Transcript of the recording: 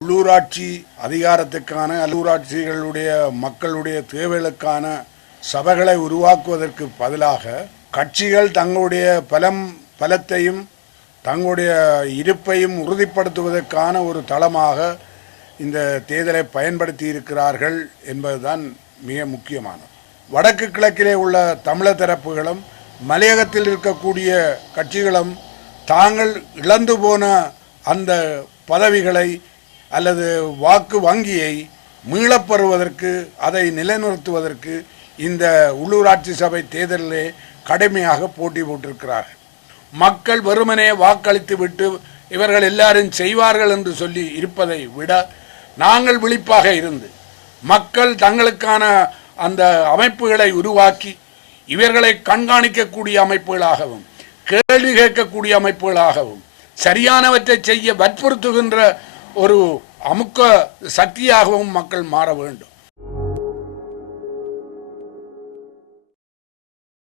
உள்ளூராட்சி அதிகாரத்துக்கான உள்ளூராட்சிகளுடைய மக்களுடைய தேவைகளுக்கான சபைகளை உருவாக்குவதற்கு பதிலாக கட்சிகள் தங்களுடைய பலம் பலத்தையும் தங்களுடைய இருப்பையும் உறுதிப்படுத்துவதற்கான ஒரு தளமாக இந்த தேர்தலை பயன்படுத்தி இருக்கிறார்கள் என்பதுதான் மிக முக்கியமானது. வடக்கு கிழக்கிலே உள்ள தமிழர் தரப்புகளும் மலையகத்தில் இருக்கக்கூடிய கட்சிகளும் தாங்கள் இழந்து போன அந்த பதவிகளை அல்லது வாக்கு வங்கியை மீளப்பெறுவதற்கு அதை நிலைநிறுத்துவதற்கு இந்த உள்ளூராட்சி சபை தேர்தலிலே கடுமையாக போட்டி போட்டிருக்கிறார்கள். மக்கள் வெறுமனே வாக்களித்து விட்டு இவர்கள் எல்லாரும் செய்வார்கள் என்று சொல்லி இருப்பதை விட நாங்கள் விழிப்பாக இருந்து மக்கள் தங்களுக்கான அந்த அமைப்புகளை உருவாக்கி இவர்களை கண்காணிக்கக்கூடிய அமைப்புகளாகவும் கேள்வி கேட்கக்கூடிய அமைப்புகளாகவும் சரியானவற்றை செய்ய வற்புறுத்துகின்ற ஒரு அமுக்க சக்தியாகவும் மக்கள் மாற வேண்டும்.